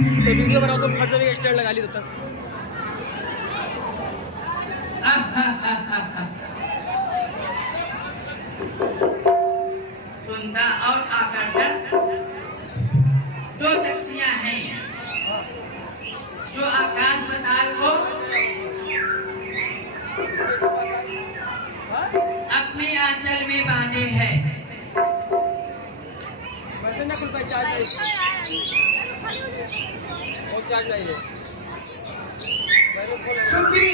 तो वीडियो बनाओ तो फट से स्टैंड लगा ली तब सुंदर और आकर्षण दो शक्तियां हैं जो आकाश पाताल को अपने आंचल में बांधे हैं। वैसे ना खुल पाए चार्ज और चार्ज लाइए। सुंदरी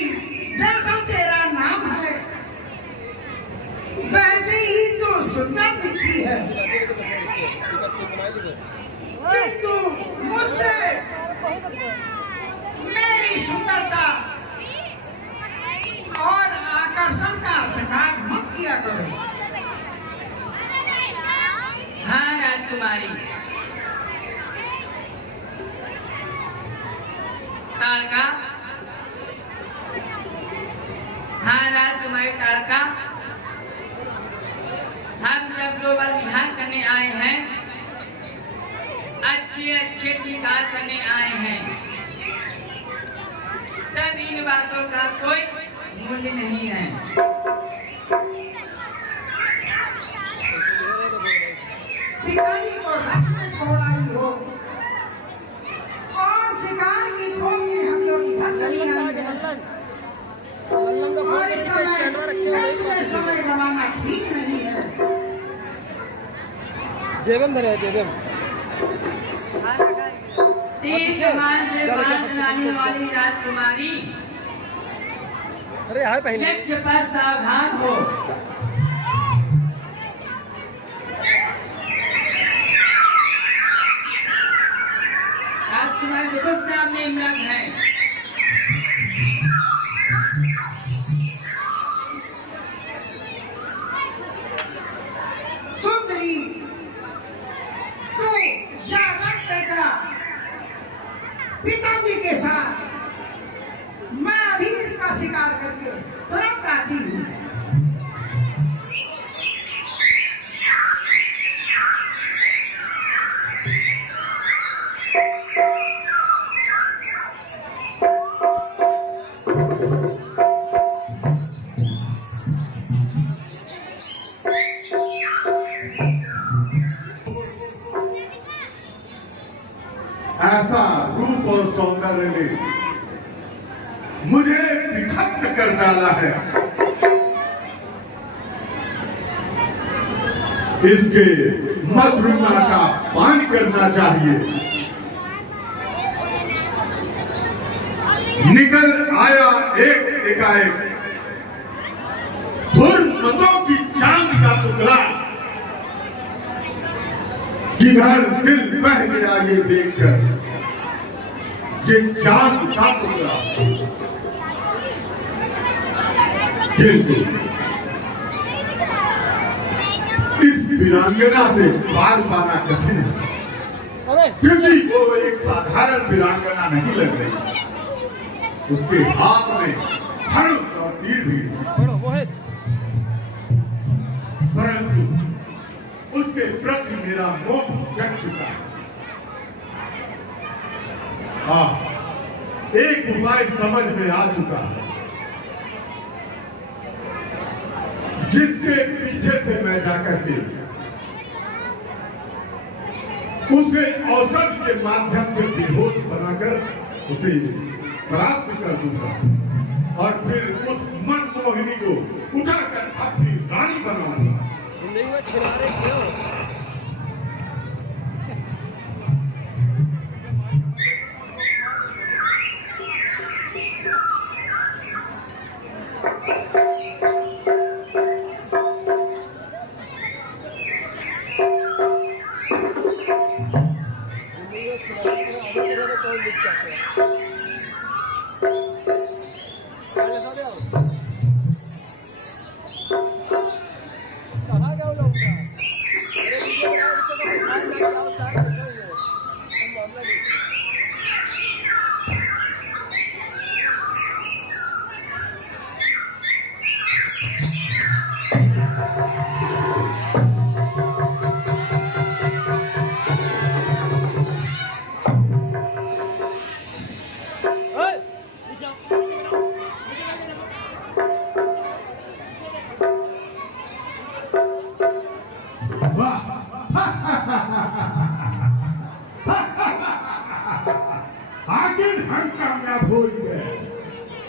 जैसा तेरा नाम है वैसे ही तो सुंदर दिखती है, किंतु मुझसे मेरी सुंदरता और आकर्षण का शिकार मत किया करो। हाँ राजकुमारी, ताड़का, हाँ राजकुमारी ताड़का, हम जब दो बल विहार करने आए हैं, अच्छे अच्छे शिकार करने आए हैं, तब इन बातों का कोई मूल्य नहीं है। पिताजी को रथ में छोड़ आई हो और शिकार की खोज में हम लोग इधर चली आई हैं। और इस समय गवाना ठीक नहीं है। जेबम धरे जेबम तीर कमान से बाण चलाने वाली राजकुमारी, अरे हाय पहले लक्ष्य पर सावधान हो। राजकुमारी देखो सामने इमरान है। सुंदरी तू जाकर बेचा पिताजी के साथ, मैं अभी इसका शिकार करके तुरंत आती हूँ। ऐसा रूप और सौंदर्य ने मुझे विक्षिप्त कर डाला है। इसके मधुरिमा का पान करना चाहिए। निकल आया एक एकाएक धुरमतों की चांद का टुकड़ा, किधर दिल बह गया ये देखकर, ये चांद का टुकड़ा। किंतु इस वीरांगना से पार पाना कठिन है, क्योंकि वो एक साधारण वीरांगना नहीं लग रही। उसके हाथ में धनुष और तीर भी, परंतु उसके प्रति मेरा मोह जग चुका है। हाँ, एक उपाय समझ में आ चुका है, जिसके पीछे से मैं जाकर के उसे औषध के माध्यम से बेहोश बनाकर उसे प्राप्त कर दूंगा और फिर उस मनमोहिनी को उठाकर अपनी रानी बनाऊंगा। जिंदगी में छिला रहे क्यों? लेकिन हम कामयाब हो ही गए।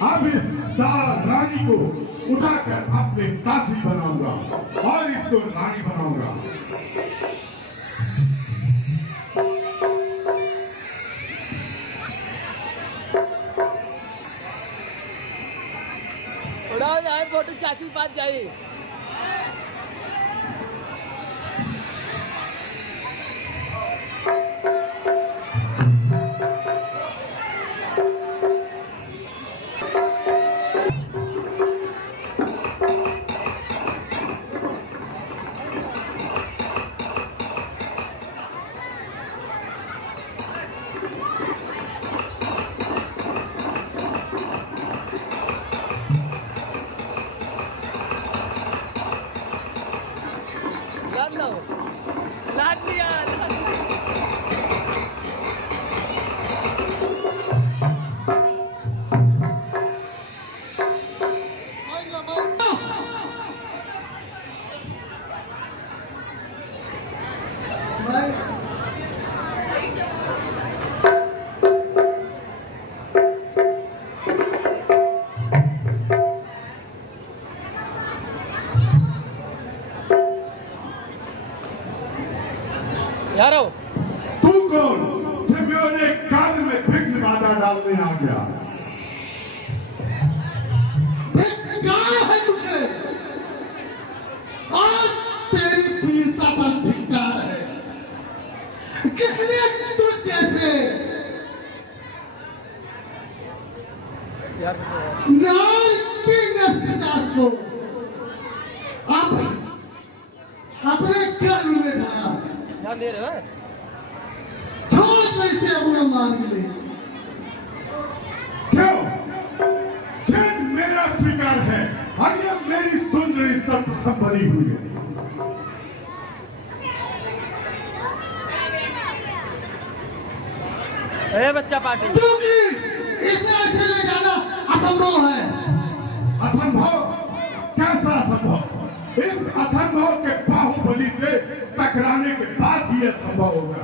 अब इस रानी को उठाकर अपने साथी बनाऊंगा और इसको रानी बनाऊंगा। उड़ाओ जाए फोटो चाची के पास जाइए। लाद लिया यारो। तू कौन जब मेरे कान में विघ्न बाधा डालने आ गया? है तुझे और तेरी वीरता पर धिक्कार है, जिसने तुझ जैसे नार की नफिसात को अपने गर्भ में ढाला। ध्यान दे रहे हो? छोड़ कैसे अपना मान मिले। क्यों? ये मेरा स्वीकार है और ये मेरी सुंदरी सर्वप्रथम बनी हुई है। ए बच्चा पार्टी क्योंकि इसे ऐसे ले जाना असंभव है। असंभव? कैसा असंभव? इस असंभव के बाहुबली से टकराने के बाद ही यह संभव होगा।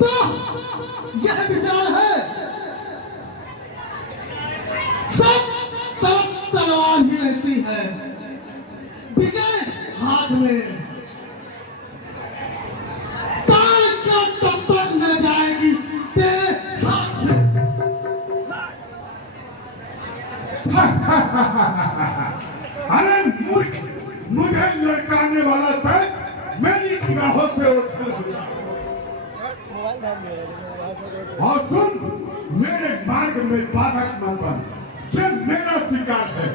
तो यह विचार है, सब तरफ तलवार ही रहती है, विजय हाथ में। ताल का तब तक न जाएगी तेरे हाथ से। अरे मूर्ख, मुझे लड़काने वाला था मेरी निगाहों से ओझल हो जा। मोबाइल ध्यान दे रहे हो? और सुन, मेरे मार्ग में बाधक मत बन। ये मेरा शिकार है।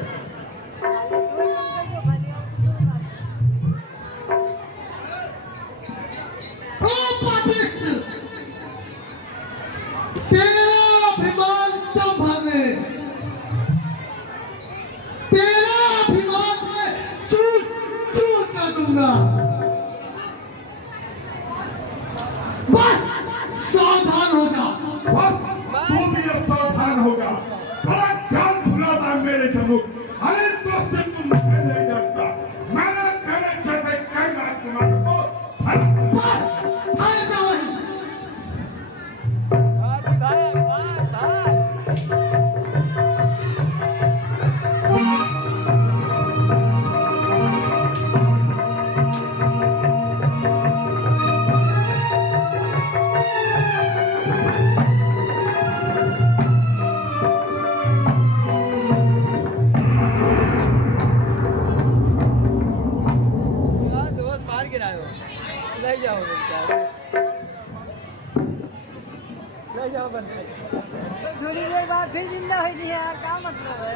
ओ पापिष्ट, तेरा अभिमान कब भरने, तेरा अभिमान मैं चूर चूर कर दूंगा। बस सावधान हो जा। बस तू भी अब सावधान होगा। बड़ा काम भुला था मेरे सम्मुख। अरे दोस्त, तुम मुझे नहीं जानता। मैंने तेरे जैसे कई राजकुमार को बस भाई का वही। भाई भाई भाई दोस्त मार गिराए हो। ले जाओ ले जाओ बन थोड़ी देर बाद फिर जिंदा हो जी यार, क्या मतलब है?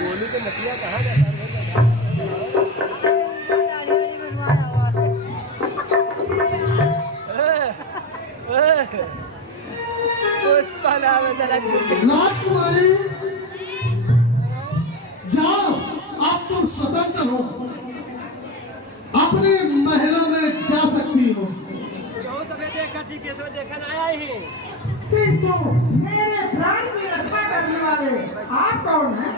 गोली तो नकलिया कहाँ जाता है? राजकुमारी, जाओ, आप तुम स्वतंत्र हो, अपने महलों में जा सकती हो। देखा थी कैसे देखा आया ही किंतु मेरे प्राण की रक्षा करने वाले आप कौन हैं?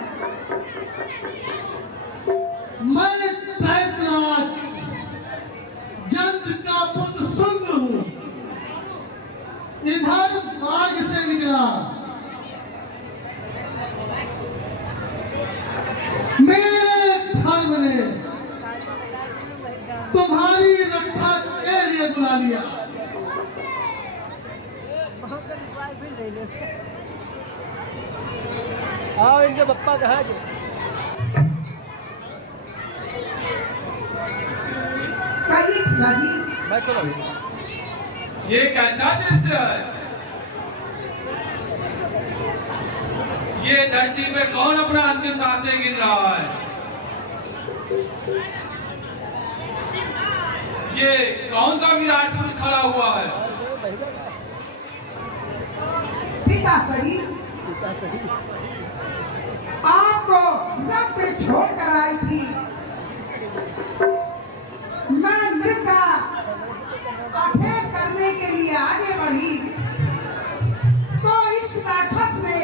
मैं दैत्यराज जंत का पुत्र सुंग हूँ। इधर मार्ग से निकला। मेरे धर्म ने तुम्हारी रक्षा के लिए बुला लिया। आओ इनके पप्पा कहा कि कहीं लगी मैं चलो ये कैसा दृश्य है? ये धरती पे कौन अपना अंतिम सांसें गिन रहा है? ये कौन सा विराट पुरुष खड़ा हुआ है? पिता सही आपको रथ पे छोड़ कर आई थी। मैं मृग का आखेट करने के लिए आगे बढ़ी तो इस राक्षस ने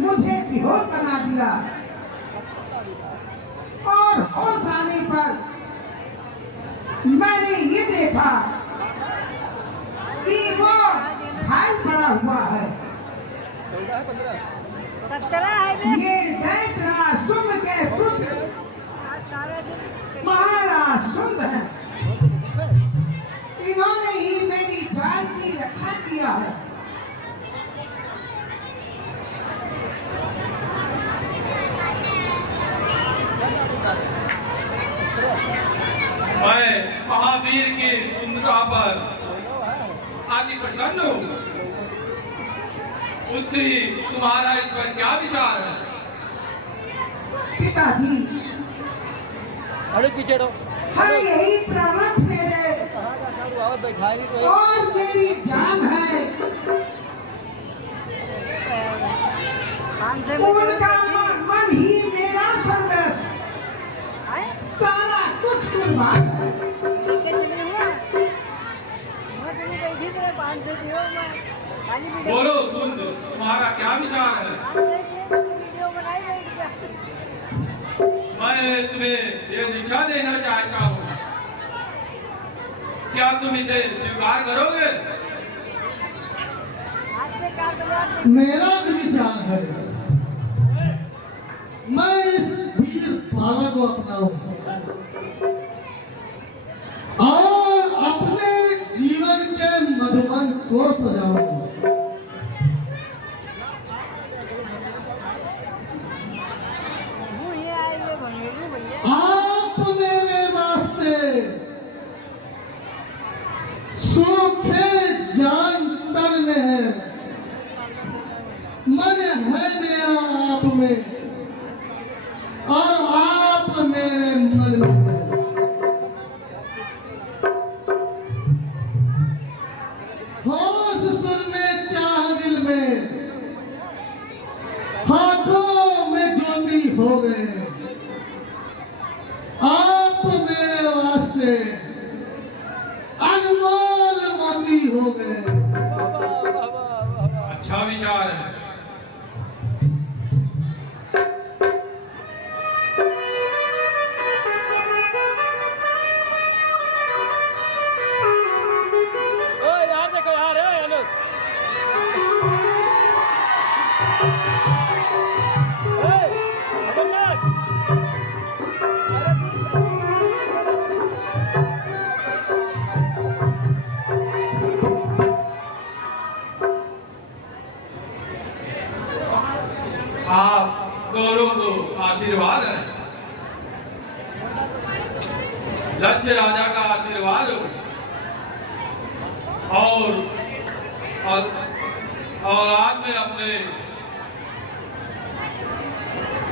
मुझे बेहोश बना दिया और होश आने पर मैंने ये देखा कि वो घायल पड़ा हुआ है। 17 है ये दैत्यराज शुंभ के पुत्र महाराज शुंभ है। इन्होंने ही मेरी जान की रक्षा किया है। मैं महावीर की सुंदरता पर अति प्रसन्न हूँ। पुत्री, तुम्हारा इस पर क्या विचार है? पिताजी अरे पीछे रहो है यही प्रवृत्त मेरे कहाँ का सारू आवत बैठा नहीं कोई और मेरी जान है। उनका मन ही मेरा सर्वस्व सारा कुछ कुर्बान है। बोलो सुंदर, तुम्हारा क्या विचार है? मैं तुम्हें ये दीक्षा देना चाहता हूँ, क्या तुम इसे स्वीकार करोगे? मेरा भी विचार है, मैं इस वीर बाला को अपनाऊं और अपने जीवन के मधुबन को सजाऊं। आप मेरे वास्ते सूखे जान तन में है, मन है मेरा आप में और आप मेरे मन में है। होश सुर में चाह दिल में, हाथों में ज्योति हो गए। आप मेरे वास्ते अनमोल मोती हो गए। अच्छा विचार है। ओ यार देखो यार है लोग अमरनाथ आप दोनों को आशीर्वाद है, लक्ष्य राजा का आशीर्वाद हो और औलाद में अपने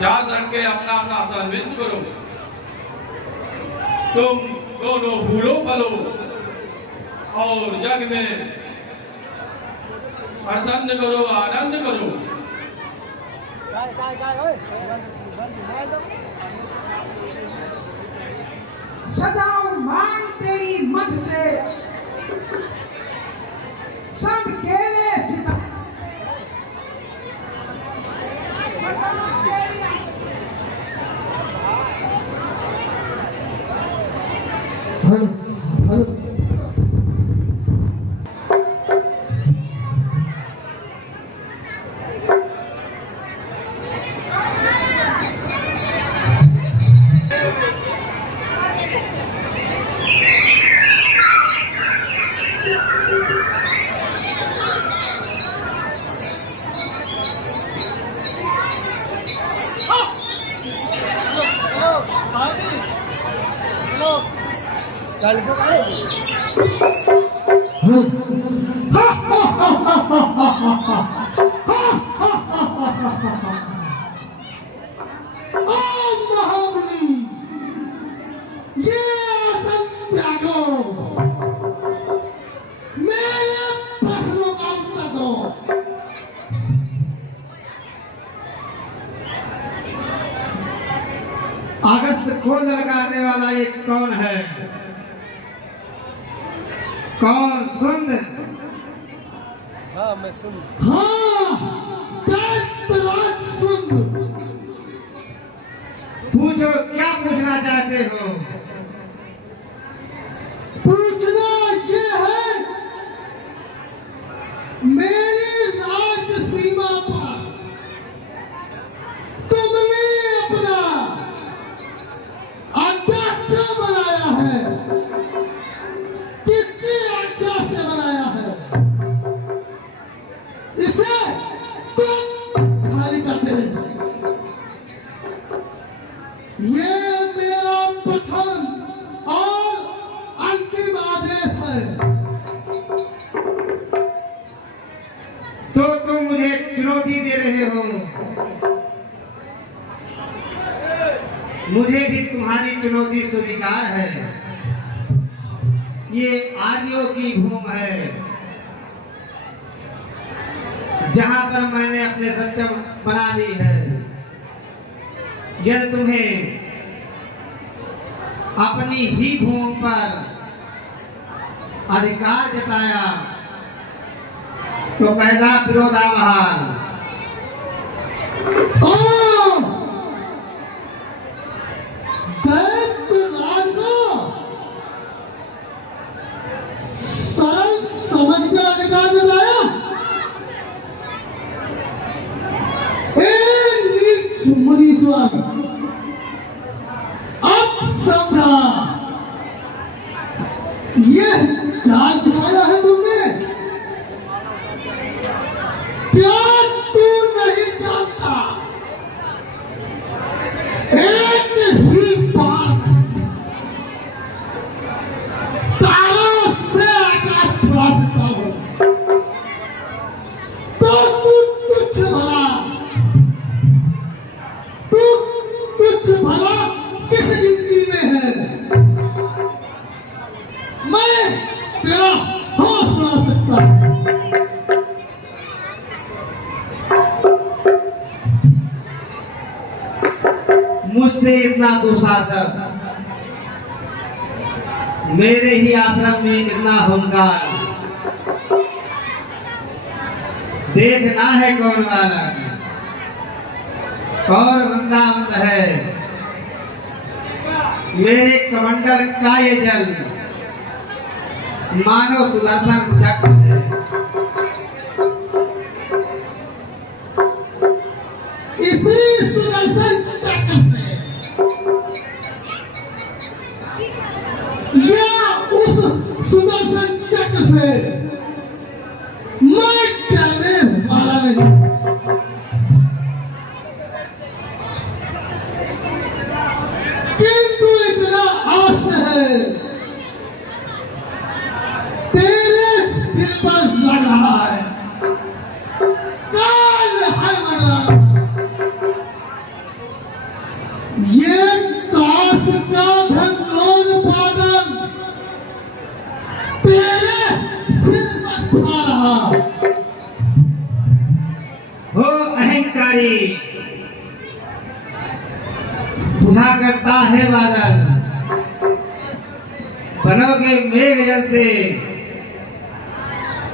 जा सके अपना शासन विंद करो। तुम दोनों फूलो फलो और जग में प्रसन्न करो, आनंद करो। काय ओए सदा मांग तेरी मत से सब केले महामुनि, ये आसन त्यागो, मेरे प्रश्नों का उत्तर दो। अगस्त को ललकारने वाला ये कौन है? कौन? सुन। हाँ मैं सुन। हाँ, दैत्यराज सुन। पूछो, क्या पूछना चाहते हो? पूछना ये है, मेरी राज सीमा पर तुमने अपना अड्डा क्यों बनाया है? किसकी आज्ञा से बनाया है? इसे तुम खाली कर दे। ये मेरा प्रथम और अंतिम आदेश है। तो तुम मुझे चुनौती दे रहे हो? मुझे भी तुम्हारी चुनौती स्वीकार है। ये आर्यों की भूमि है, जहां पर मैंने अपने सत्य बना ली है। यदि तुम्हें अपनी ही भूमि पर अधिकार जताया तो कहना विरोधाभास। दैत्यराज को सरल समझ कर अधिकार जताया। नीच मुनीश्वर, अब समझा, यह जान दिखाया है तुमने। क्या तू नहीं जानता? एक ही बात तारों से आकाश छुड़ा सकता हूं। तो तू तुच्छ भला, तू तुच्छ भला किस जिंदगी में है? मैं तेरा होश उड़ा सकता हूं। मुझसे इतना दुशासन, मेरे ही आश्रम में इतना अहंकार, देखना है कौन वाला और वृंदावन है। मेरे कमंडल का ये जल मानो सुदर्शन चक्र है। इसी सुदर्शन चक्र से या उस सुदर्शन चक्र से मैं चलने वाला नहीं। किंतु इतना अवश्य है, तेरे सिर पर लग रहा है काल है मंडरा। ये काश का धनोत्पादन तेरे सिर पर छा रहा हो अहंकारी, उठा करता है बादल, बनोगे मेघ जल से,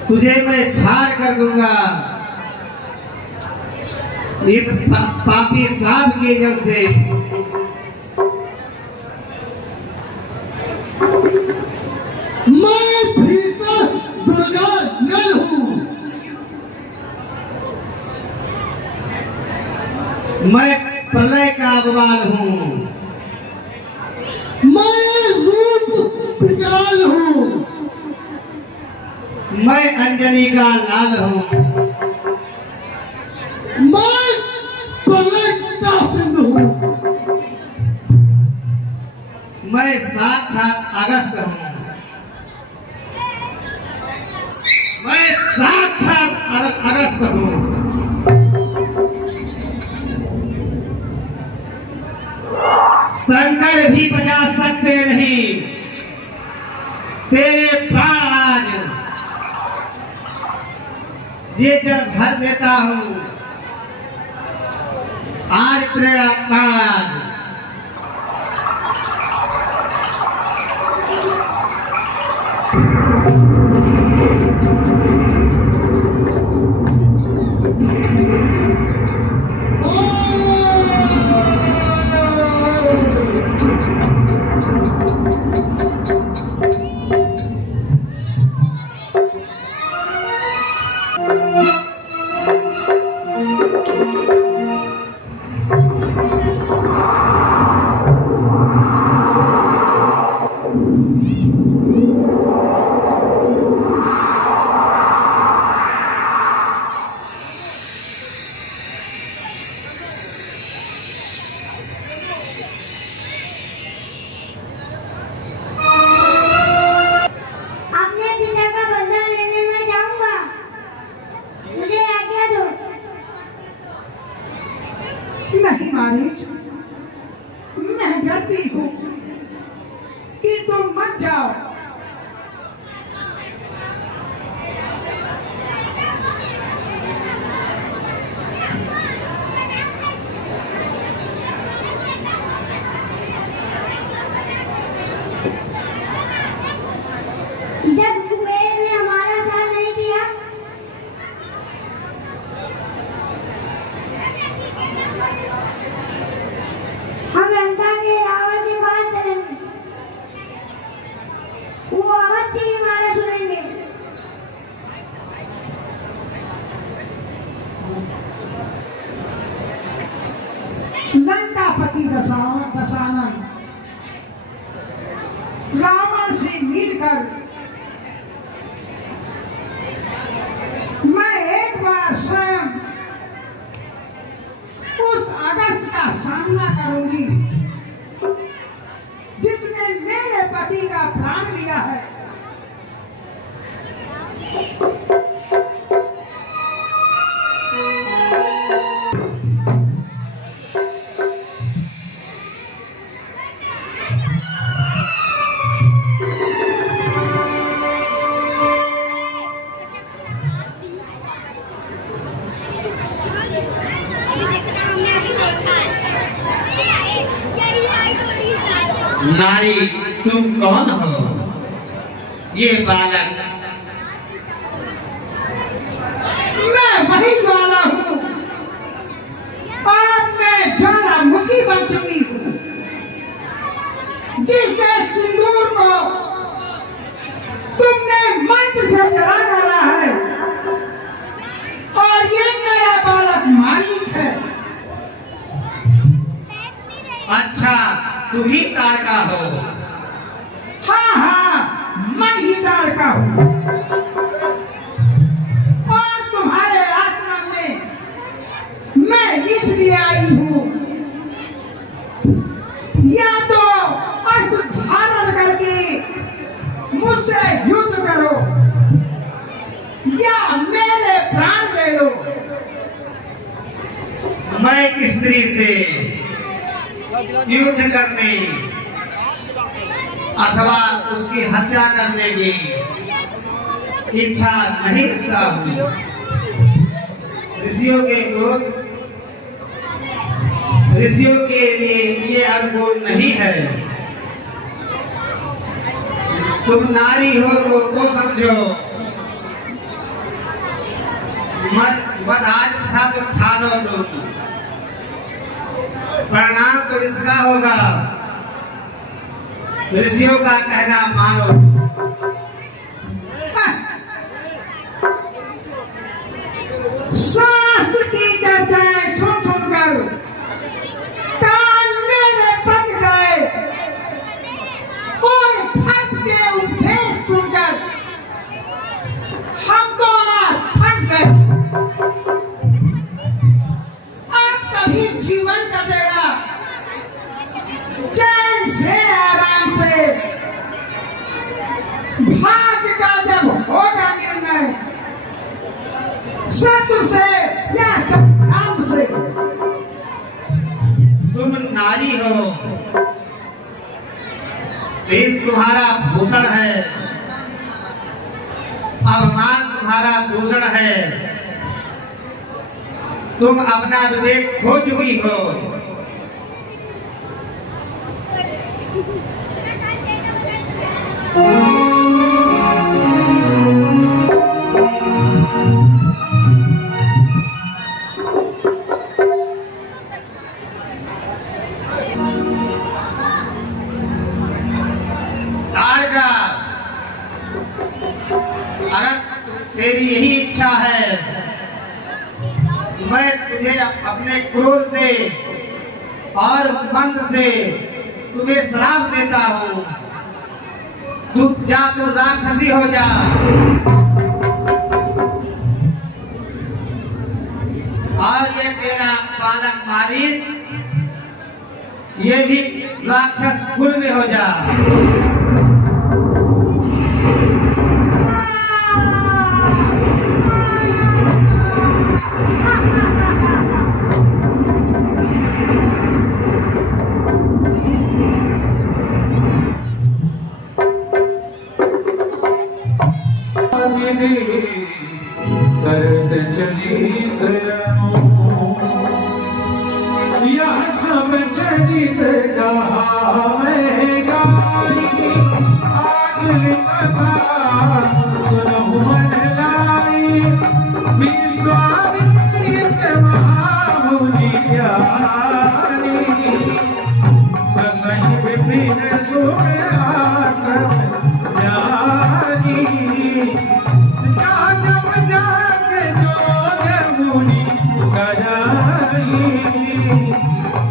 तुझे मैं छाड़ कर दूंगा इस पापी श्राप के जल से। मैं भीषण दुर्गा नल हूं। मैं प्रलय का बवाल हूं। मैं रूप विकराल हूं। मैं अंजनी का लाल हूं। मैं प्रलय का सिंधु हूं। मैं साक्षात अगस्त हूं। साक्षात अगस्त हूँ। शंकर भी बचा सकते नहीं तेरे प्राण आज, ये जल भर देता हूँ आज तेरा प्राण आज। नहीं मारीच, मैं डरती हूँ कि तुम मत जाओ। जब कुबेर ने हमारा साथ नहीं दिया, हम लंका के रावण के पास चलेंगे, वो अवश्य ही हमारा सुनेंगे। लंकापति दशानन रावण से मिलकर मैं एक बार स्वयं उस अगस्त का सामना करूंगी जिसने मेरे पति का प्राण लिया है। नारी तुम कौन हो? ये बालक मैं वही ज्वाला हूँ और मैं ज्वालामुखी बन चुकी हूँ जिसके सिंदूर को तुमने मंत्र से जला डाला है। और ये मेरा बालक मारीच है। अच्छा तुम ही ताड़का हो? हाँ हाँ मैं ही ताड़का हूँ और तुम्हारे आश्रम में मैं इसलिए आई हूँ या तो अस्त्र धारण करके मुझसे युद्ध करो या मेरे प्राण ले लो। मैं एक स्त्री से युद्ध करने अथवा उसकी हत्या करने की इच्छा नहीं रखता हूँ। ऋषियों के लिए ये अनुकूल नहीं है। तुम नारी हो तो समझो, मत आज था तुम ठानो तुम। परिणाम तो इसका होगा, ऋषियों का कहना मानो। शास्त्र की चर्चाएं सुन सुनकर कान मेरे पक गए और धर्म के उपदेश सुनकर हम दोनों थक गए। अब कभी जीवन कटेगा चैन से आराम से। भाग्य का जब होगा निर्णय शत्रु से या संग्राम से। तुम नारी हो, वेद तुम्हारा भूषण है, अवमान तुम्हारा दूषण है। तुम अपना विवेक खो चुकी हो। अगर तेरी यही इच्छा है, मैं तुझे अपने क्रोध से और मंत्र से तुम्हें श्राप देता हूँ। तू जा, तो राक्षसी हो जा। और ये तेरा बालक मारित, ये भी राक्षस कुल में हो जा। करत चरित यह सब चरित कहा मैं गाई। आखिर कथा सुनहु मन लाई। विश्वामित्र महामुनि ज्ञानी बसहि विपिन सुख आसन जानी।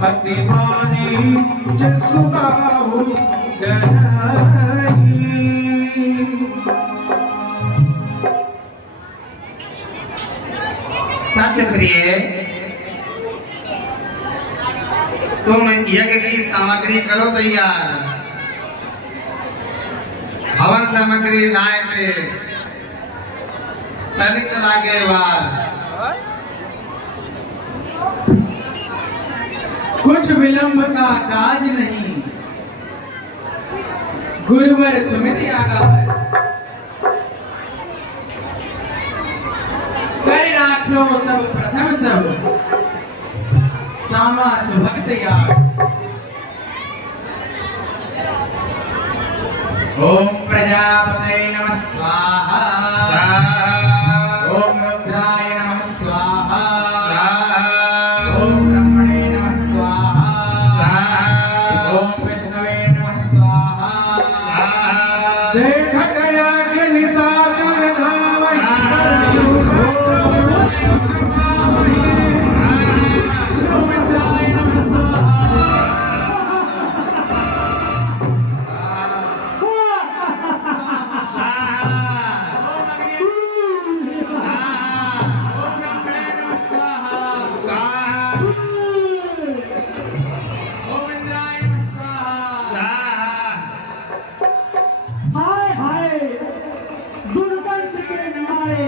अतिमानी जसुबाहु गनाई। सत्य प्रिय, तुम यज्ञ की सामग्री करो तैयार। हवन सामग्री लाए थे, तनिक लागे वार। कुछ विलंब का काज नहीं, गुरुवर सुमिति आगा है। कर राखो सब प्रथम सब, सामा सुभक्त याग। ओम प्रजापते नमः स्वाहा। ओम रुद्राय नमः स्वाहा। ओम ब्रह्मणे नमः स्वाहा। ओम विष्णवे नमः स्वाहा। देख गया कि निशाचर नाम ओम इंद्राय नमः स्वाहा। हाय हाय, दुर्गंध के मारे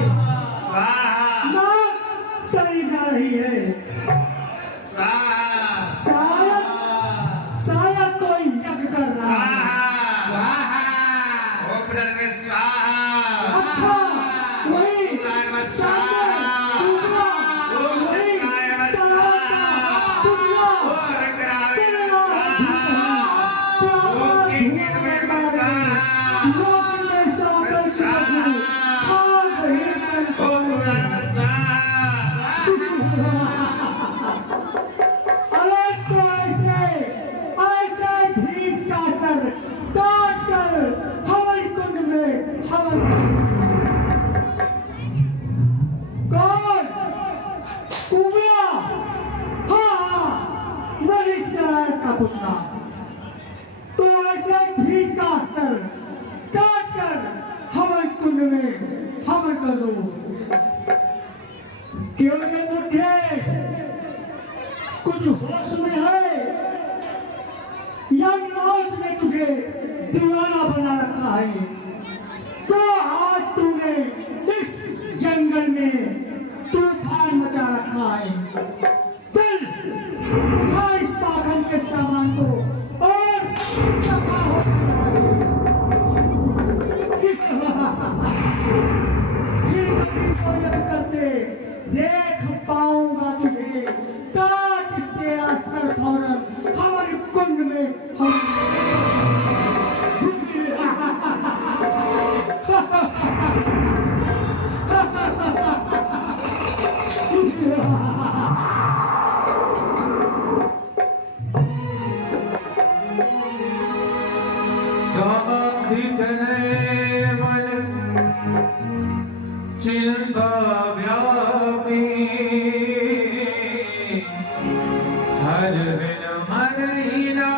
नाक सही जा रही है। शायद कोई यज्ञ कर रहा है। अच्छा, वही अरे तो ऐसे भीड़ का सर काट कर हवन कुंड में हवन। कौन? कुबिया? हाँ, वही शरार का पुतला। तो ऐसे भीड़ का सर काट कर हवन कुंड में हवन कर दो। क्यों ये मुझे कुछ होश में है या मौत ने तुझे दीवाना बना रखा है? तो आज तूने इस जंगल में देख पाऊंगा तुझे। काट तेरा सर फौरन हमारे कुंड में हम चिंता व्यापी हर बिन मरहिना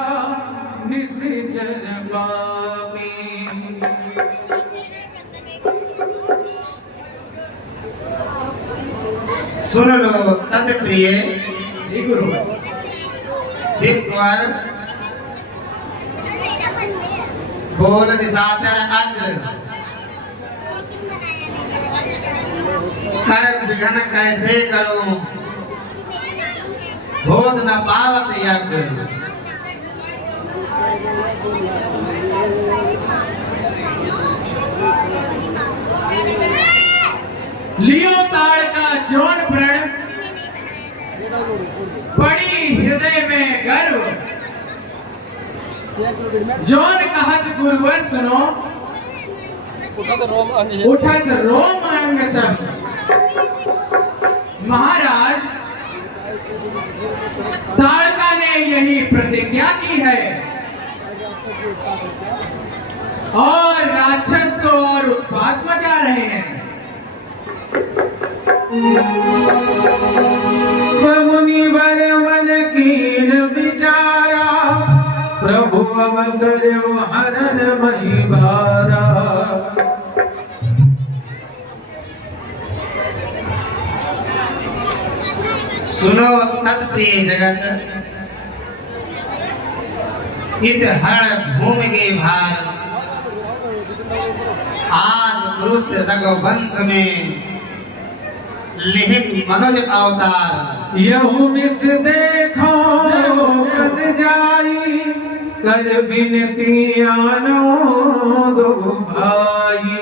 निश्चर पापी। सुन लो तत्प्रिय जी गुरु। विप्र बोल निशाचर अद्र कर विघन कैसे करो बोध न पावत यज्ञ। लियो ताड़ का जौन प्रण पड़ी हृदय में गर्व। जौन कहत गुरुवर सुनो उठत रोम अंग सब। महाराज ताड़का ने यही प्रतिज्ञा की है और राक्षस तो और उत्पात मचा रहे हैं। मुनिवर मन कीन विचारा प्रभु अवतरे हरन महिबारा। सुनो तत्प्रिय जगत इत हर भूमि के भार। आज पुरुष रघुवंश में लिहित मनुज अवतार। यहु मिस देखो कद जाई कर बिनती आनो दो भाई।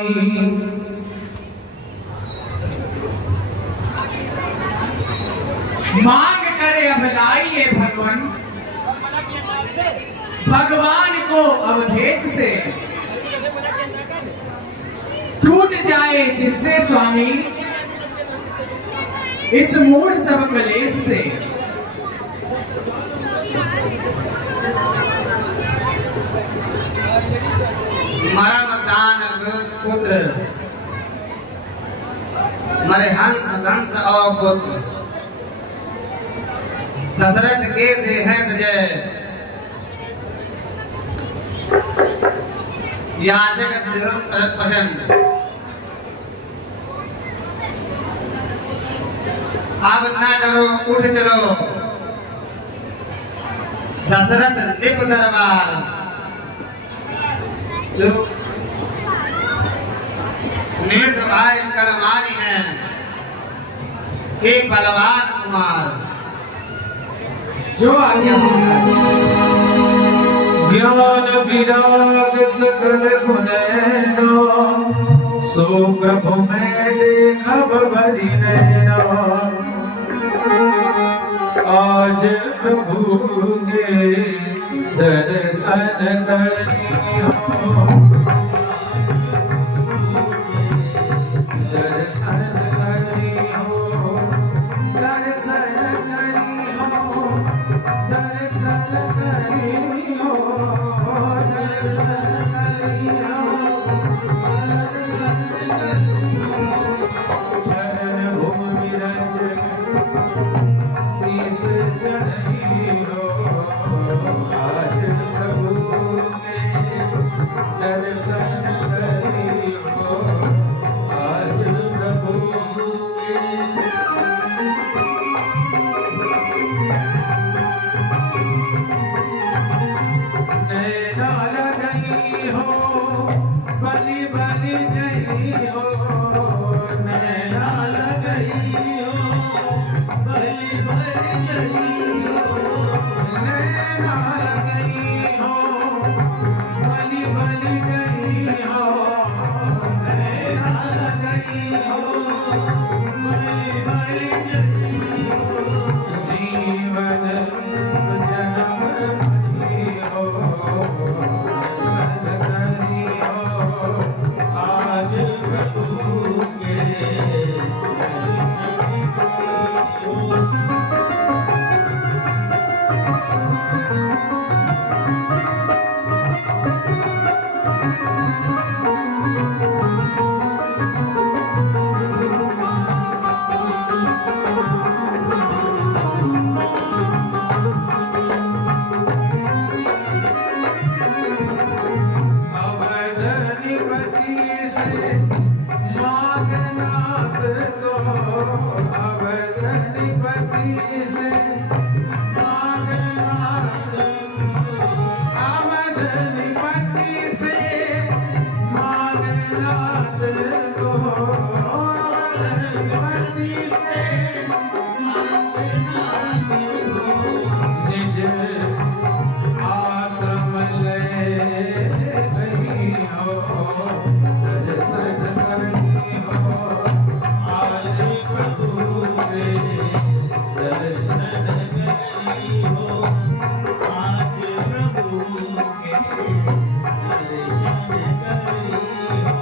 मांग करे अब लाइए भगवान भगवान को अवधेश से। टूट जाए जिससे स्वामी इस मूढ़ सब कलेश से। मरमदान पुत्र मरे हंस धंस और पुत्र दशरथ के देह जय। याजक प्रचंड अब न डरो उठ चलो दशरथ निप दरबार। निमिष भाई कलमारी है के बलवान कुमार। जो आज्ञा ज्ञान विराग सकल गुणैना सो प्रभु में देखब भरी नैना। आज प्रभु के दर्शन करियो दर्शन करियो दर्शन करियो दर्शन करियो दर्शन करियो दर्शन करियो। शरण भूमि रंजन शीस चढ़इयो आज प्रभु के दर्शन करियो आज प्रभु के। नैना लगई हो बलि बलि जई हो नैना लगई हो बलि बलि जई हो नैना लगई हो बलि बलि जई हो नैना लगई हो बलि बलि निज आश्रम ले गई हो, दर्शन करी हो, आज प्रभु के दर्शन करी हो, आज प्रभु के दर्शन करी हो।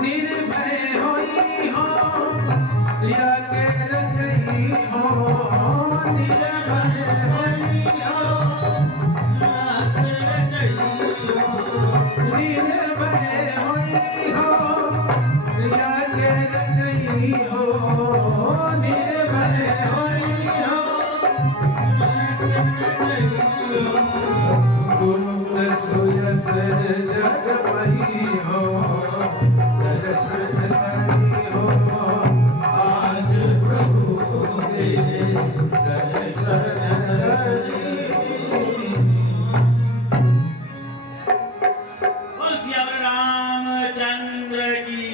निर्भय होई हो या के रचई हो, निर्भय होई हो रास रचई हो, निर्भय होई हो या के रचई हो, निर्भय होई हो गुप्त सुयस जग पई हो, दर्शन करी हो, आज प्रभु के दर्शन करी। बोल सियावर रामचंद्र की।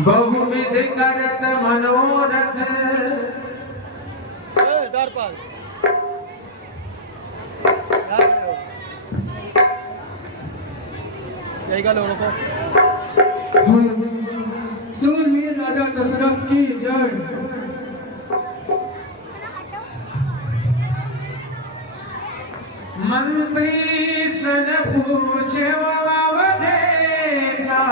बहुविध करत मनोरथ सुनिए राजा दशरथ की जय। मंत्री सन पूछे अवधेशा,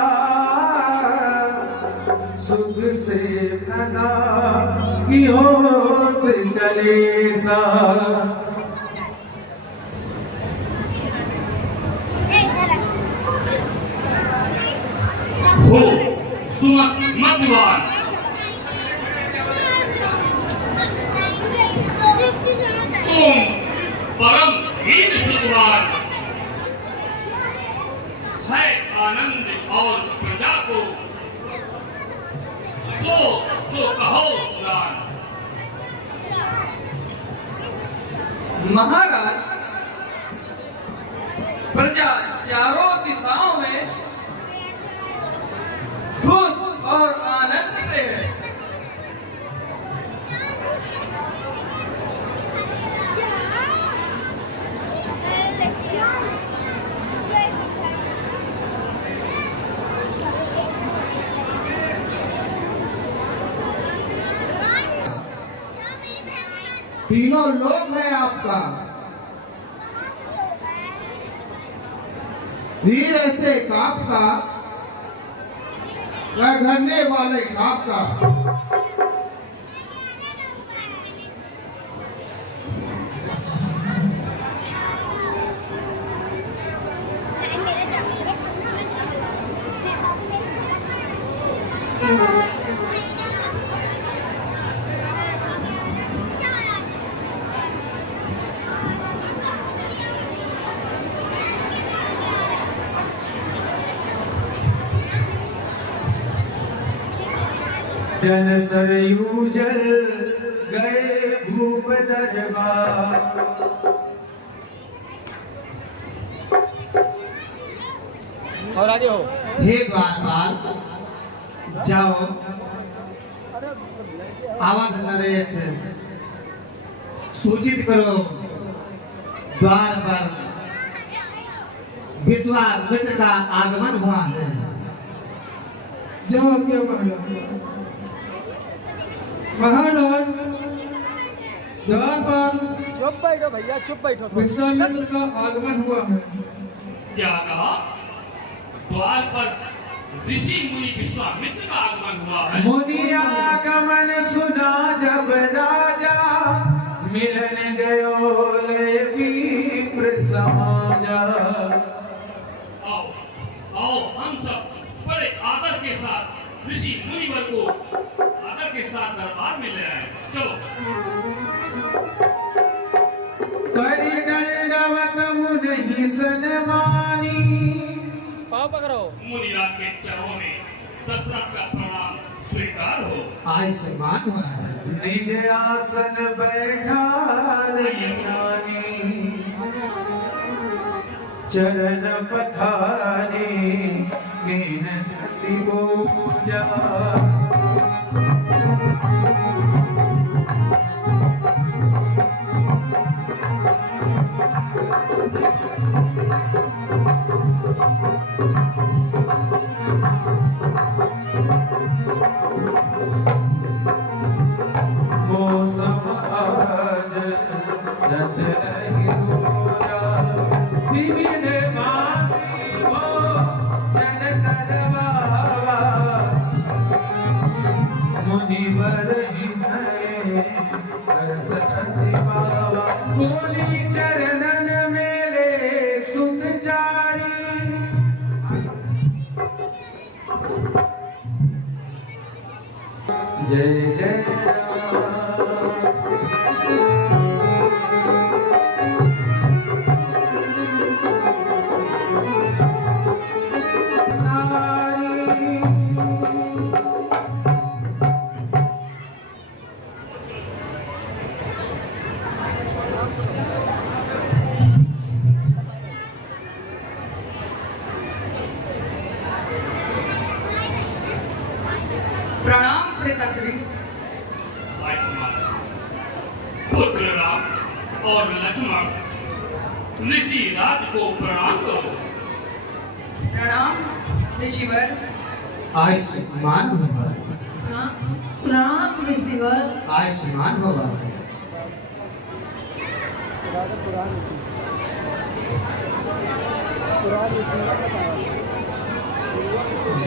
सुख से प्रदा की होत कलेसा। हो सुमत मतवान तुम परम हीन सुखवान है आनंद और प्रजा को सो कहो पुराण। महाराज, प्रजा चारों दिशाओं में खुश और आनंद से है। तीनों लोग है आपका, वीर ऐसे काप का, वह घरने वाले काप का। जन सरयू जल गए भूप दरबार। और आगे हो। हे द्वारपाल, जाओ अवध नरेश सूचित करो, द्वार पर विश्वामित्र का आगमन हुआ है। जाओ क्या महाराज, द्वार पर चुप बैठो भैया, चुप बैठो। विश्वामित्र का आगमन हुआ है। क्या कहा? द्वार पर ऋषि मुनि विश्वामित्र का आगमन हुआ है। मुनि आगमन सुना जब राजा, मिलन गयो ले विप्र समाजा। आओ आओ, हम सब बड़े आदर के साथ ऋषि मुनिवर को आदर के साथ दरबार में ले आए। चलो। करि दंडवत मुनि सन्मानी, पाँव पकड़ो। मुनिराज के चरणों में दशरथ का प्रणाम स्वीकार हो। आज सम्मान हो रहा है। निज आसन बैठा रहियानी, चरण पखारे चरणन मेरे सुत जारी जय जय प्रणाम प्रेताश्री। पुत्र राम और लक्ष्मण ऋषि राज को प्रणाम करो। प्रणाम ऋषिवर। आयुष्मान भव। प्रणाम ऋषिवर। आयुष्मान भव।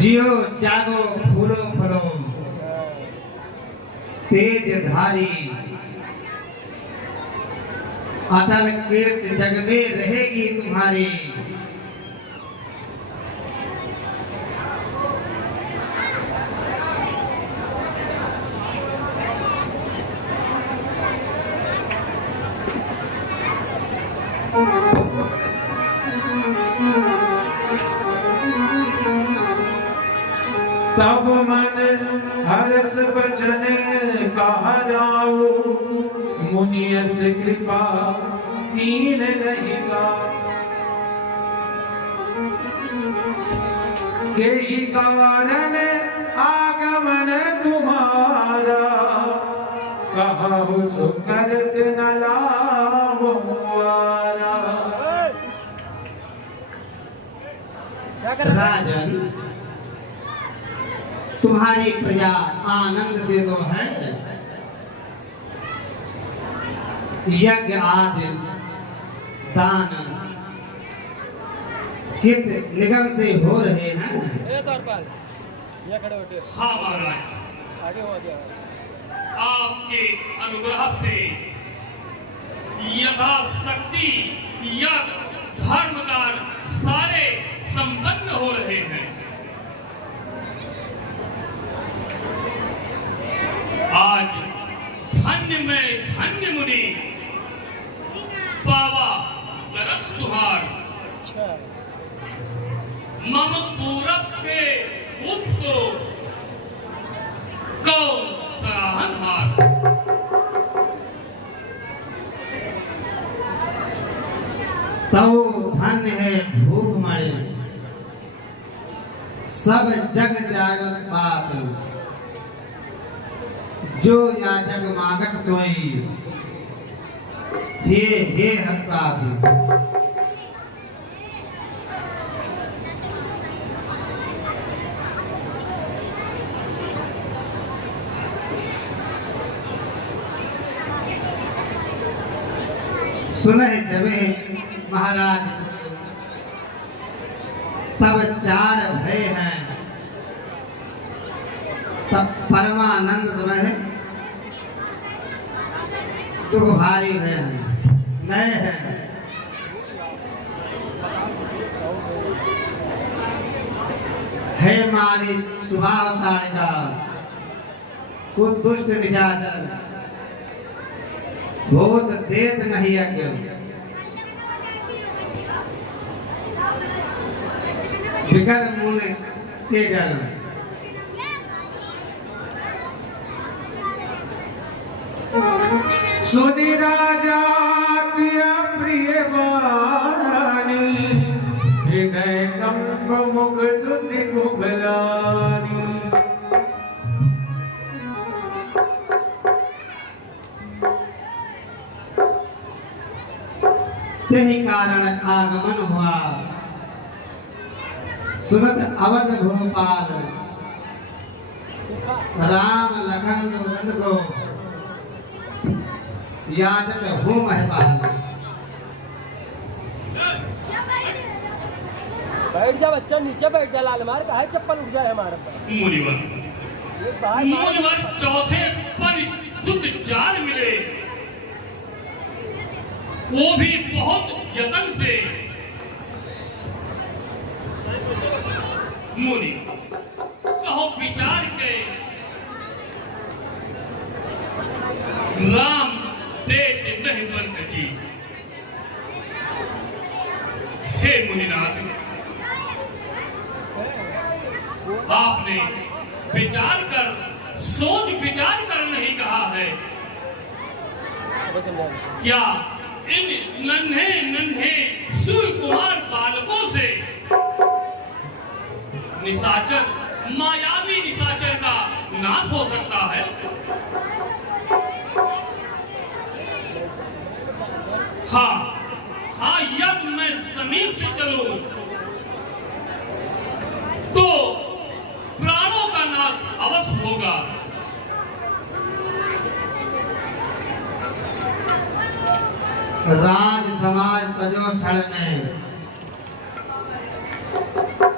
जियो जागो फूलो फलो तेज धारी, अटल कीर्त जग में रहेगी तुम्हारी। तब मन हर्ष बचन कहा जाओ, मुनियस कृपा कीन नहीं गा। यही कारण आगमन तुम्हारा, कहा सुकर्त न लाभो वारा। राजन, तुम्हारी प्रजा आनंद से तो है, यज्ञ आदि दान हित निगम से हो रहे हैं। हाँ महाराज, आपके अनुग्रह से यथाशक्ति यज्ञ धर्म कार्य सारे संपन्न हो रहे हैं। आज धन्य में धन्य मुनि पावा तरस तुहार। मम पूरब के उपको कौन सराहनहार। तो धन्य है भूख मरे, सब जग जागत बात। जो याजक मागत सोई, हे अपराधी। सुनह जबे महाराज, तब चार भय हैं, तब परमानंद समय दुख भारी है, नए हैं। है मारी स्वभाव ताड़िका, कुछ दुष्ट निशाचर, भूत देत नहीं अज्ञ। विकर मूल के डर, सुनि राजा प्रिय वाणी, हृदय कंप मुख दुति ते कारण आगमन हुआ। सुनत अवध भोपाल राम लखन रघुनंदन को याजक हो महपाल। बैठ जा बच्चा, नीचे बैठ जा, लाल मार का है चप्पल उठ जाए हमारे पर। मुनिवर चौथे पर शुद्ध चार मिले, वो भी बहुत यत्न से। मुनि कहो विचार के राम देते नहीं बन जी। हे मुनिनाथ, आपने विचार कर, सोच विचार कर नहीं कहा है क्या? इन नन्हे नन्हे सूर्य कुमार बालकों से निशाचर, मायावी निशाचर का नाश हो सकता है? हाँ हाँ, यदि मैं समीप से चलूं तो प्राणों का नाश अवश्य होगा। राज समाज तजो क्षण में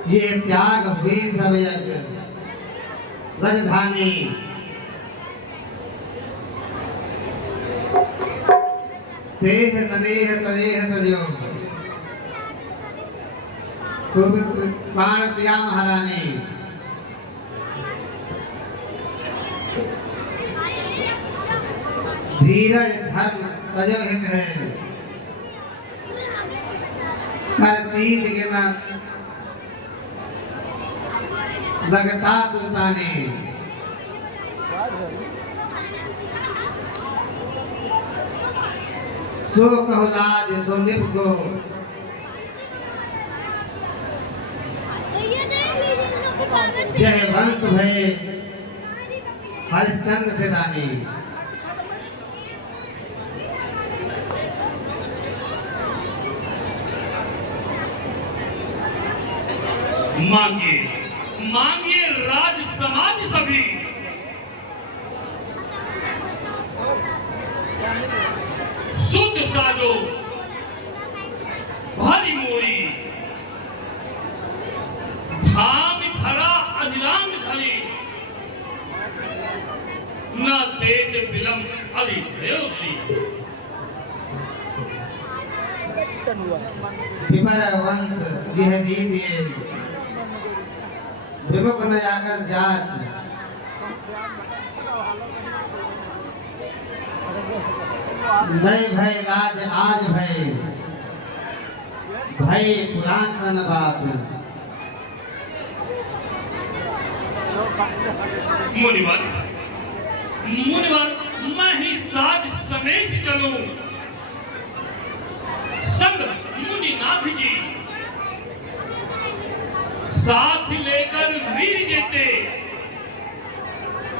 ये त्याग हुई सब यज्ञ राजधानी। देह तनेह तनेह तजो सुमित्र प्राण प्रिया महारानी। धीरज धर्म तजो हित है, कर तीज के न लगता सुल्तानी। सो कहो लाज सो निप को, जय वंश भय हरिश्चंद्र से दानी। मांगिए मांगिए राज समाज सभी, शुद्ध साजो भरी मोरी। धाम धरा अधिराम धरी, न तेज विलंब अधि प्रयोगी। विपर वंश यह दीदिए विमुख न आकर जात। नए भय लाज आज भय, भय पुराण का न बात। मुनिवर मुनिवर, मैं ही साज समेत चलूं संग मुनिनाथ जी, साथ लेकर वीर जेते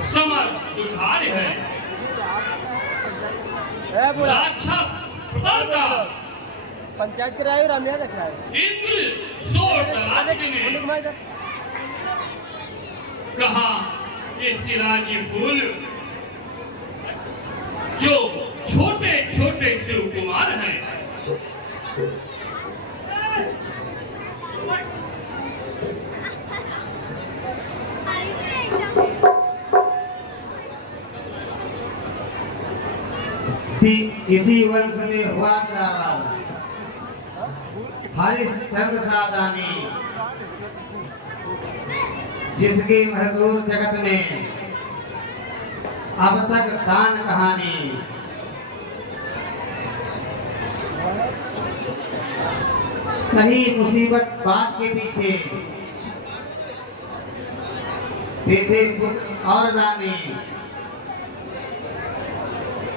समर दुधार है। राक्षस प्रतापा पंचायत कराए रामिया रखा है। इंद्र सोट राज ने कहा ये सिराजी फूल जो छोटे छोटे शिव कुमार हैं, इसी वंश में हुआ दावा हरिश्चंद्र सादानी, जिसकी महजूर जगत में अब तक दान कहानी। सही मुसीबत बात के पीछे पीछे पुत्र और रानी,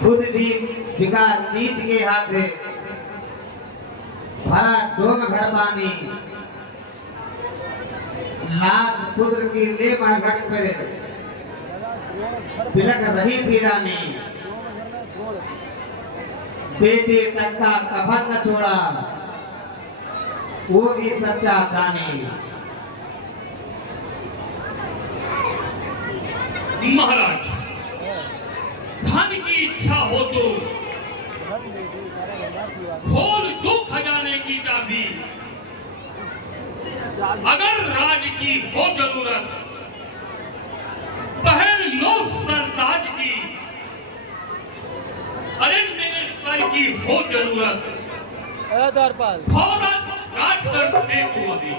खुद भी बिका नीच के हाथे भरा डोम घर पानी। लाश पुत्र की ले मारघट पर बिलक रही थी रानी। बेटे तक का कफन न छोड़ा, वो भी सच्चा दानी। महाराज, धन की इच्छा हो तो खोल दो खजाने की चाबी। अगर राज की हो जरूरत, पहन लो सरताज की। अरे मेरे सर की हो जरूरत, फौरन काट कर दे दो अभी।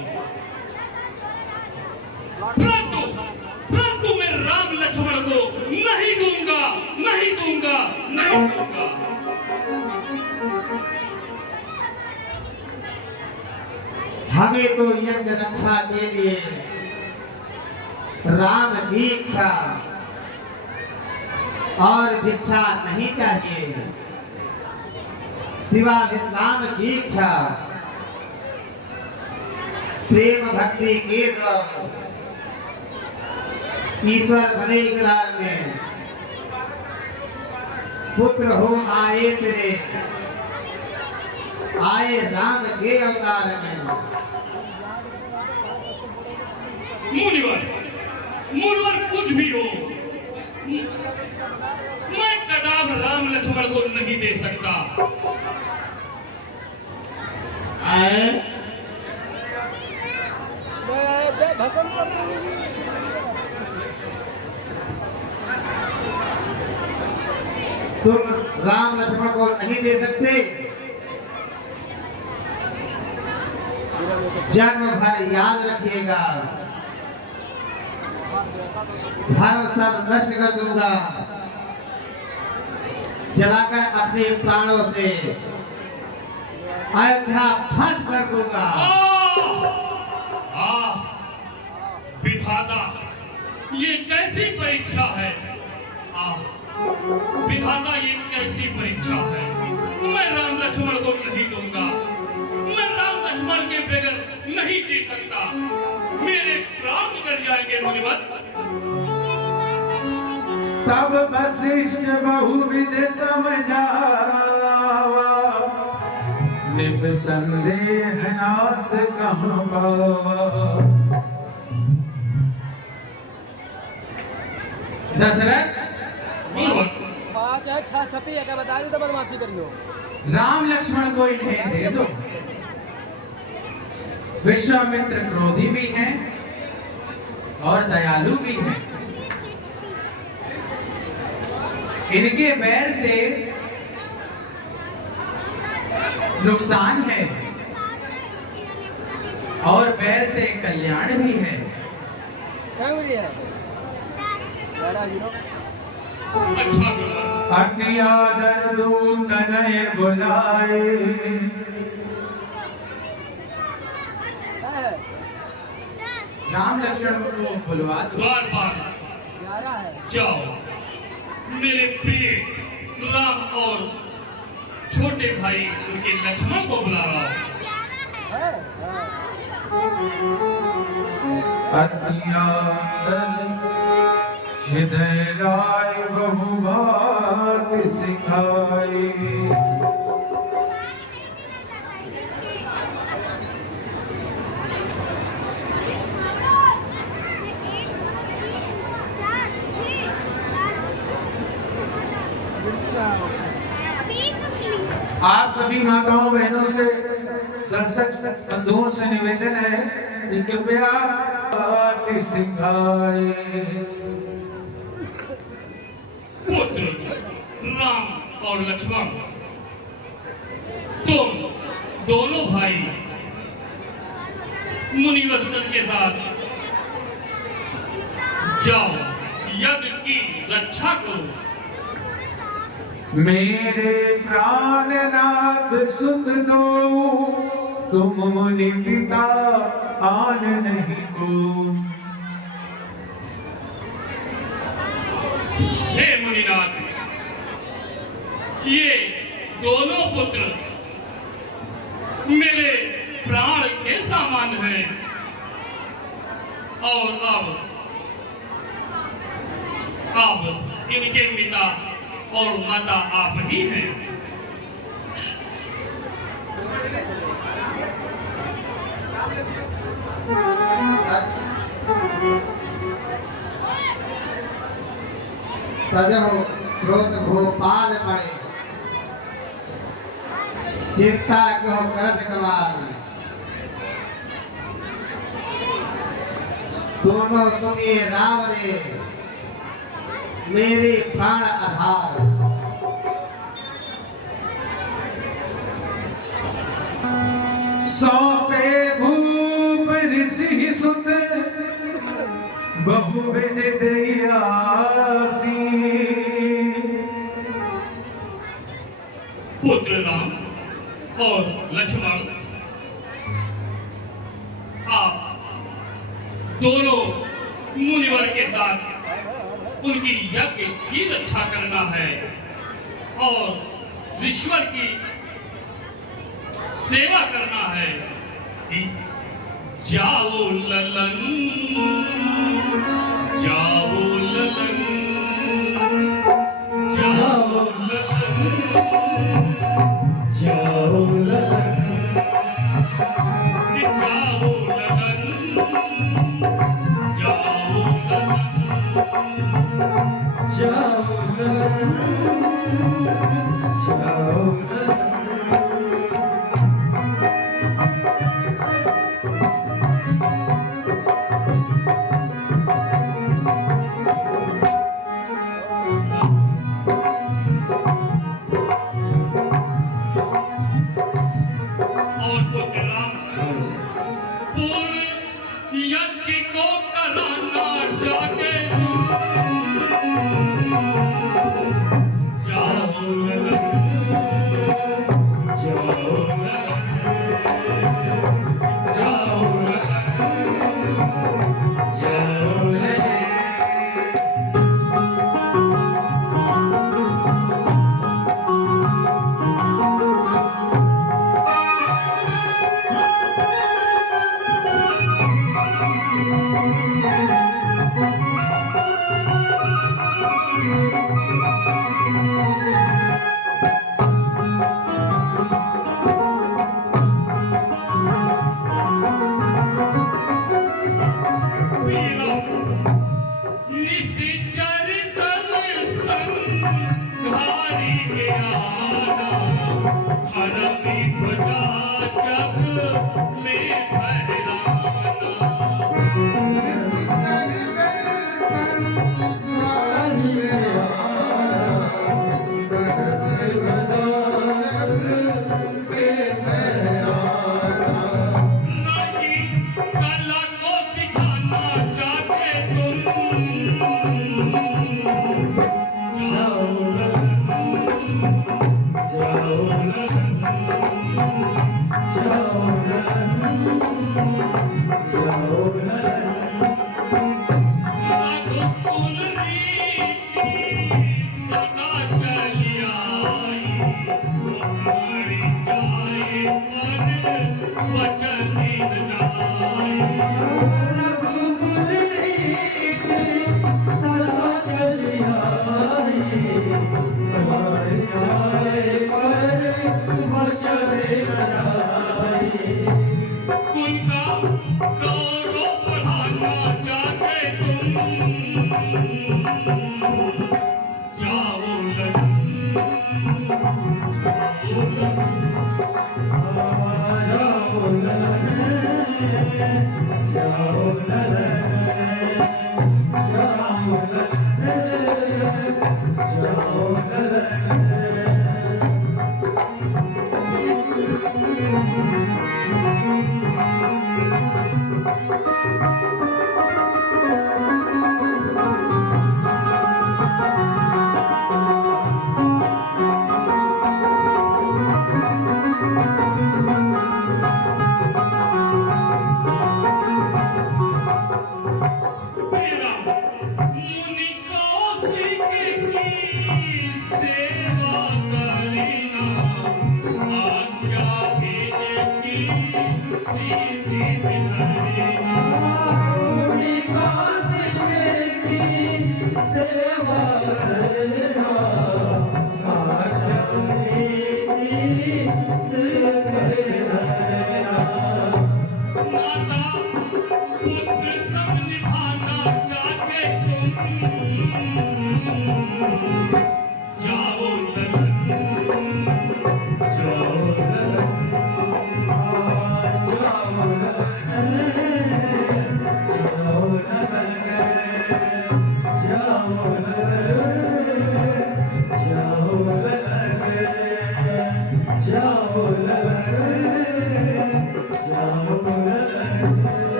परंतु मैं राम लक्ष्मण को नहीं दूंगा, नहीं दूंगा, नहीं दूंगा। हमें तो यज्ञ रक्षा के लिए राम की इच्छा और भिक्षा नहीं चाहिए, सिवा राम की इच्छा, प्रेम भक्ति के सब ईश्वर भले इकरार में। पुत्र हो आए तेरे, आए राम के अवतार में। मुनिवर कुछ भी हो, मैं कदाप राम लक्ष्मण को नहीं दे सकता। तुम राम लक्ष्मण को नहीं दे सकते? जन्म भर याद रखिएगा, धर्म सब नष्ट कर दूंगा, जलाकर अपने प्राणों से अयोध्या भस्म कर दूंगा। विधाता, ये कैसी परीक्षा है? विधाता, ये कैसी परीक्षा है? मैं राम लक्ष्मण को नहीं दूंगा, मैं राम लक्ष्मण के बगैर नहीं जी सकता। मेरे प्राण निकल जाएंगे मुनिवर। तब वशिष्ठ बहुविध समझावा, निसंदेह नाश कहाँ पावा। दशरथ, चाहे छपी है क्या बता दी तो बदमाशी करियो। राम लक्ष्मण को इन्हें दे दो। विश्वामित्र क्रोधी भी हैं और दयालु भी हैं। इनके बैर से नुकसान है और बैर से कल्याण भी है। अति आदर दूत तनय बुलाए, राम लक्ष्मण को बुलवा दो। जाओ, मेरे प्रिय राम और छोटे भाई उनके लक्ष्मण को बुला रहा हूँ। हृदय राय बहु बात सिखाई, आप सभी माताओं बहनों से, दर्शक बंधुओं से निवेदन है कि कृपया बात सिखाए। पुत्र राम और लक्ष्मण, तुम दोनों भाई मुनिवत्सल के साथ जाओ, यज्ञ की रक्षा करो। मेरे प्राणनाथ सुत दो, तुम मुनि पिता आन नहीं को। हे मुनिनाथ, ये दोनों पुत्र मेरे प्राण के समान हैं और अब इनके पिता और माता आप ही हैं। तजहु क्रोध भोपाल पड़े, चिंता कहो करत कमाल। दोनों सुनिए राम रे, मेरे प्राण आधार। सौंपे भूप ऋषि सुत बहु बिन दयासी। पुत्र राम और लक्ष्मण, आप दोनों मुनिवर के साथ उनकी यज्ञ की रक्षा करना है और ईश्वर की सेवा करना है। जाओ ललन, जाओ ललन, जाओ ललन, जाओ ललन, जाओ ललन, जाओ ललन, जाओ ललन, जाओ ललन।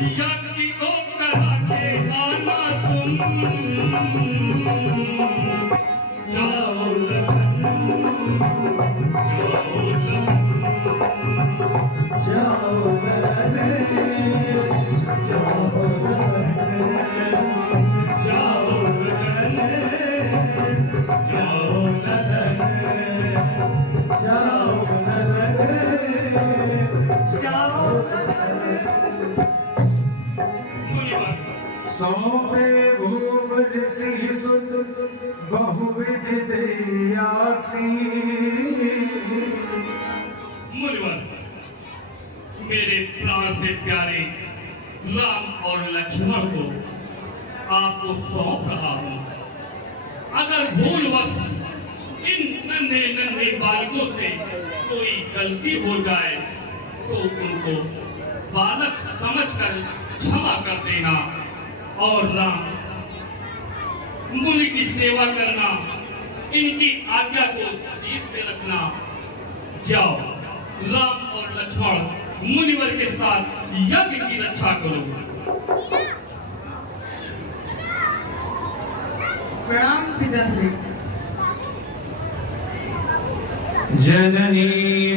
यज्ञ को करा के आना तुम जाओ सौंपे भूप सिंह सुत बहुविध दयासी। मुनिवर, मेरे प्राण से प्यारे राम और लक्ष्मण को आपको सौंप रहा हूं। अगर भूलवश इन नन्हे नन्हे बालकों से कोई गलती हो जाए तो उनको बालक समझकर क्षमा कर देना और राम मुनि की सेवा करना, इनकी आज्ञा को शीश पे रखना। जाओ, राम और लक्ष्मण मुनिवर के साथ यज्ञ की रक्षा करो। प्रणाम पिताश्री। जननी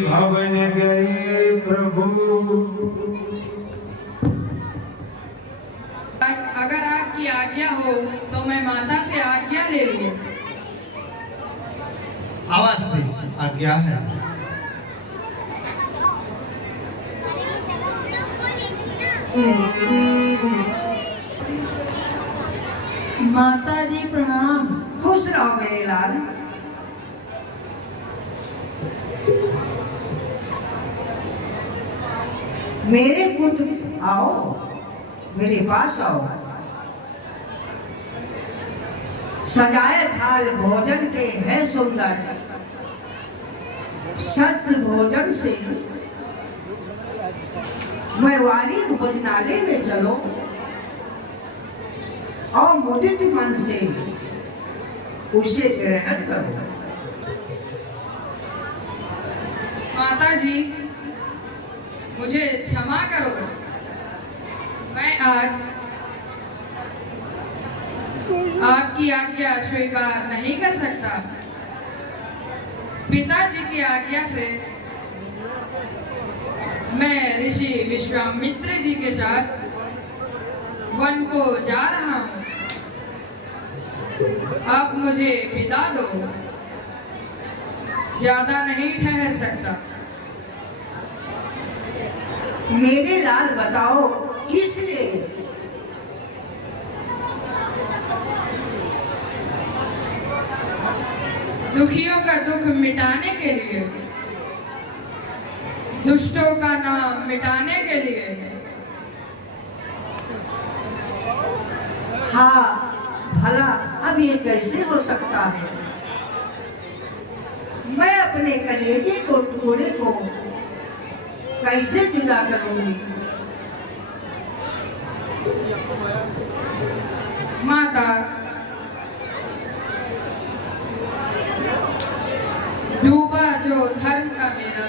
भवन गए प्रभु। अगर आपकी आज्ञा हो तो मैं माता से आज्ञा ले लूं। अवश्य आज्ञा है। माता जी प्रणाम। खुश रहो मेरे लाल। मेरे पुत्र आओ, मेरे पास आओ। सजाए थाल भोजन के है सुंदर, सत्य भोजन से मैवारी भोजनालय में चलो और मुदित मन से उसे ग्रहण करो। माता जी मुझे क्षमा करो, मैं आज आपकी आज्ञा स्वीकार नहीं कर सकता। पिताजी की आज्ञा से मैं ऋषि विश्वामित्र जी के साथ वन को जा रहा हूँ। अब मुझे विदा दो, ज्यादा नहीं ठहर सकता। मेरे लाल बताओ किस लिए? दुखियों का दुख मिटाने के लिए, दुष्टों का नाम मिटाने के लिए। हाँ भला अब ये कैसे हो सकता है? मैं अपने कलेजे को टुकड़े को कैसे जुदा करूंगी? माता, डूबा जो धर्म का मेरा,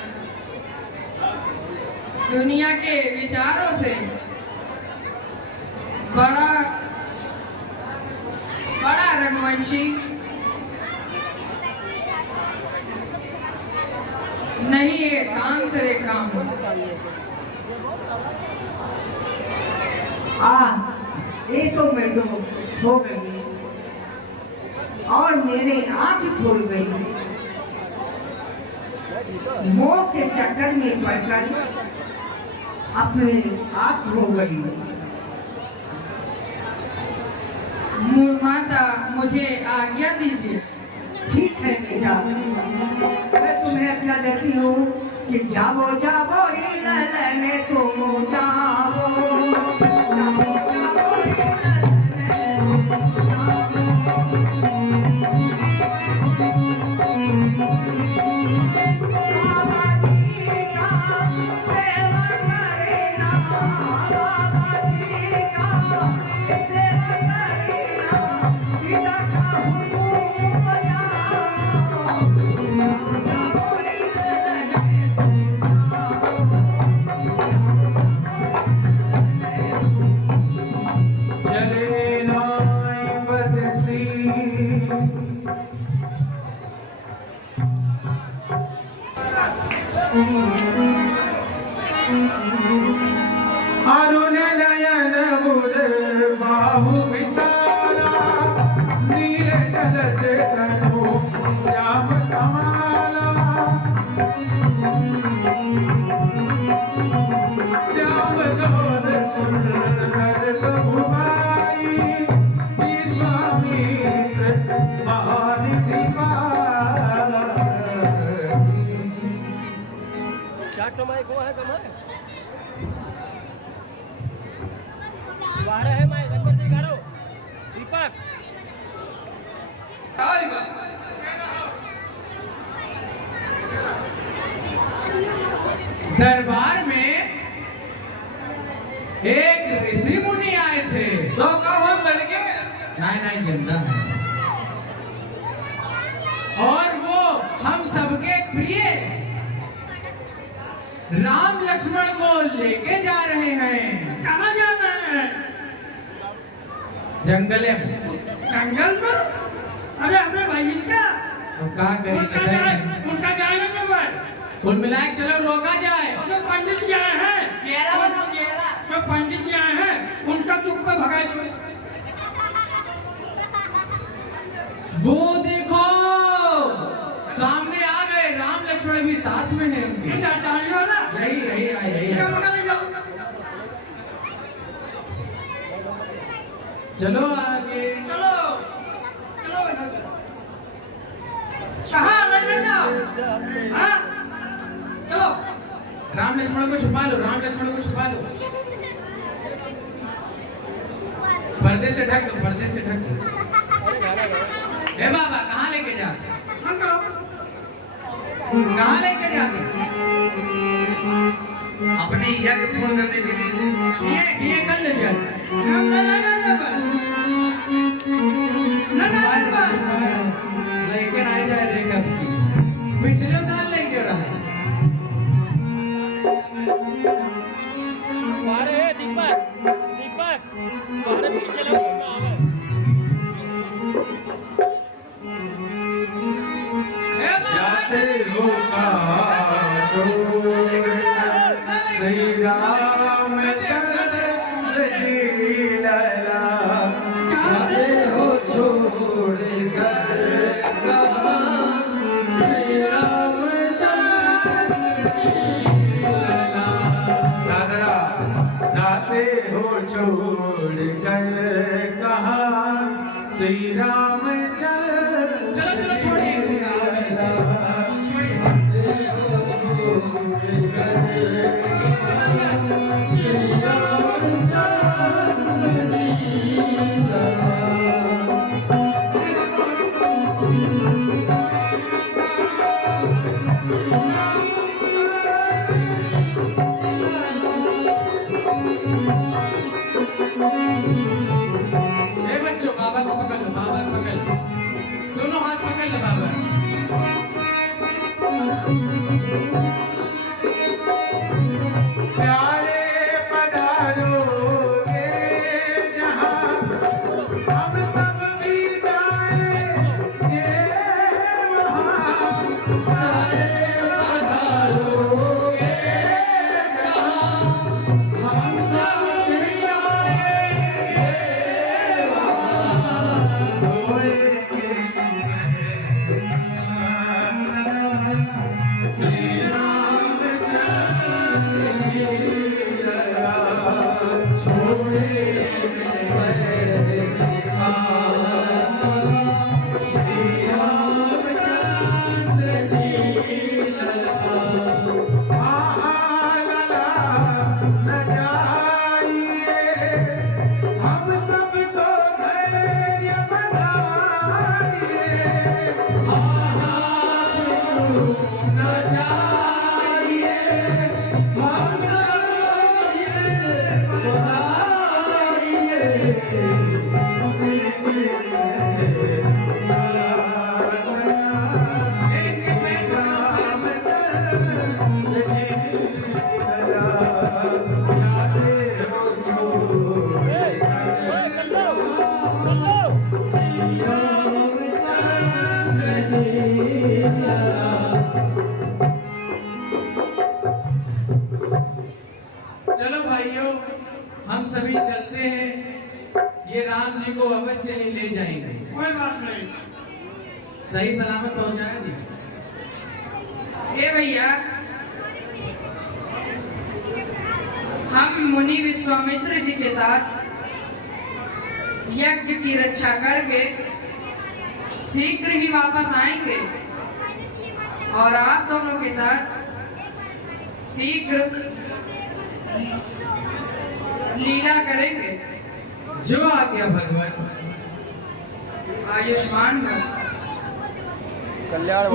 दुनिया के विचारों से बड़ा बड़ा रघुवंशी नहीं है काम तेरे काम। ये तो मैं तो हो गई और मेरे आंख खुल गई। मोह के चक्कर में पड़कर अपने आप हो गई। माता मुझे आज्ञा दीजिए। ठीक है बेटा, मैं तुम्हें आज्ञा देती हूँ कि जाओ जाओ रे ललने तुम जाओ, जाओ जाओ रे ललने तुम जाओ। बाबा जी का सेवा करेना, बाबा जी का सेवा करेना, पिता का हुक्म बजाओ। अरुण नयन बुध बाहु विशाला नील जलद तनु श्याम कमाला श्याम गौर सुंदर घुमाई विश्वामित्र महानिधि चार तो माइक हुआ है कम है बारह है माइक अंदर से करो दीपक दरबार में एक ऋषि मुनि आए थे। तो कब हम मर गए? नहीं जिंदा है और वो हम सबके प्रिय राम लक्ष्मण को लेके जा रहे हैं। कहाँ जा रहे हैं? जंगल में। जंगल में? अरे अपने भाई इनका तो क्या करें उनका जाएगा जब है कुल मिलाकर चलो रोका जाए। जो पंडित जी आए हैं जो पंडित जी आए हैं उनका चुप पे भगाए दो। वो देखो सामने आ गए राम लक्ष्मण भी साथ में है उनके। यही आए चलो आगे चलो कहाँ लेके जाओ? हाँ चलो राम लक्ष्मण को छुपा लो पर्दे से ढक दो ए बाबा कहाँ लेके जा अपनी यज्ञ पूर्ण करने के लिए ये कर ले जा लेकिन आ जाए देख अब की पिछले साल लेके रहा बारह है दीपक बारह पीछे लोग जाते हो श्री राम जाते हो छोड़ कर श्री राम दादरा जाते हो छोड़ कर कहाँ श्री राम चलो छोड़िए बच्चों बाबा को पकड़ लो दोनों हाथ पकड़ लो बाबा प्यारे पधारोगे जहाँ हम सब भी जाएंगे वहाँ प्यारे पधारोगे जहाँ हम सब भी आएंगे वहाँ होएंगे अभी चलते हैं, ये राम जी को अवश्य ही ले जाएंगे। कोई बात नहीं। सही सलामत पहुंचाया जी। ए भैया, हम मुनि विश्वामित्र जी के साथ यज्ञ की रक्षा करके शीघ्र ही वापस आएंगे और आप दोनों के साथ शीघ्र लीला करेंगे। जो आज्ञा भगवान। आयुष्मान भव। कल्याण